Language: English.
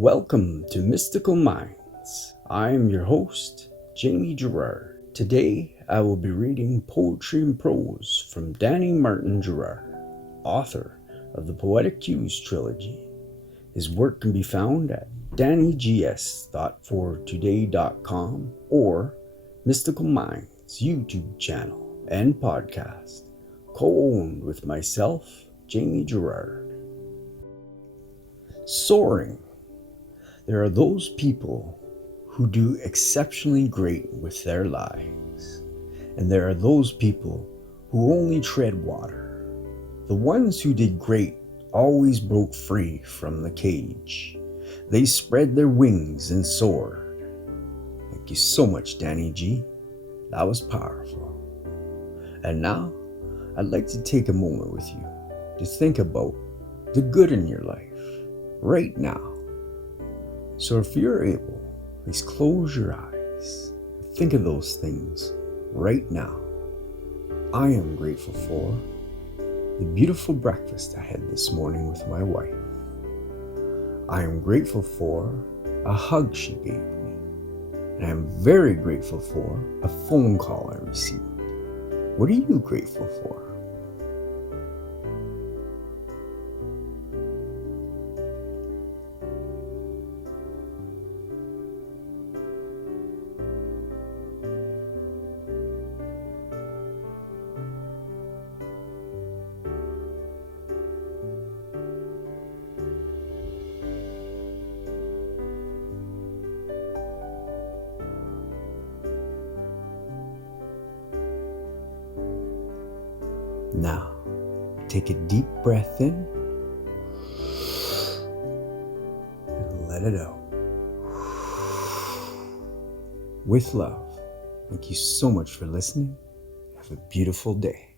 Welcome to Mystical Minds. I am your host, Jamie Gerard. Today, I will be reading poetry and prose from Danny Martin Gerard, author of the Poetic Cues trilogy. His work can be found at dannygs.fortoday.com or Mystical Minds YouTube channel and podcast, co-owned with myself, Jamie Gerard. Soaring. There are those people who do exceptionally great with their lives, and there are those people who only tread water. The ones who did great always broke free from the cage. They spread their wings and soared. Thank you so much, Danny G. That was powerful. And now, I'd like to take a moment with you to think about the good in your life right now. So if you're able, please close your eyes and think of those things right now. I am grateful for the beautiful breakfast I had this morning with my wife. I am grateful for a hug she gave me. And I am very grateful for a phone call I received. What are you grateful for? Now, take a deep breath in and let it out. With love, thank you so much for listening. Have a beautiful day.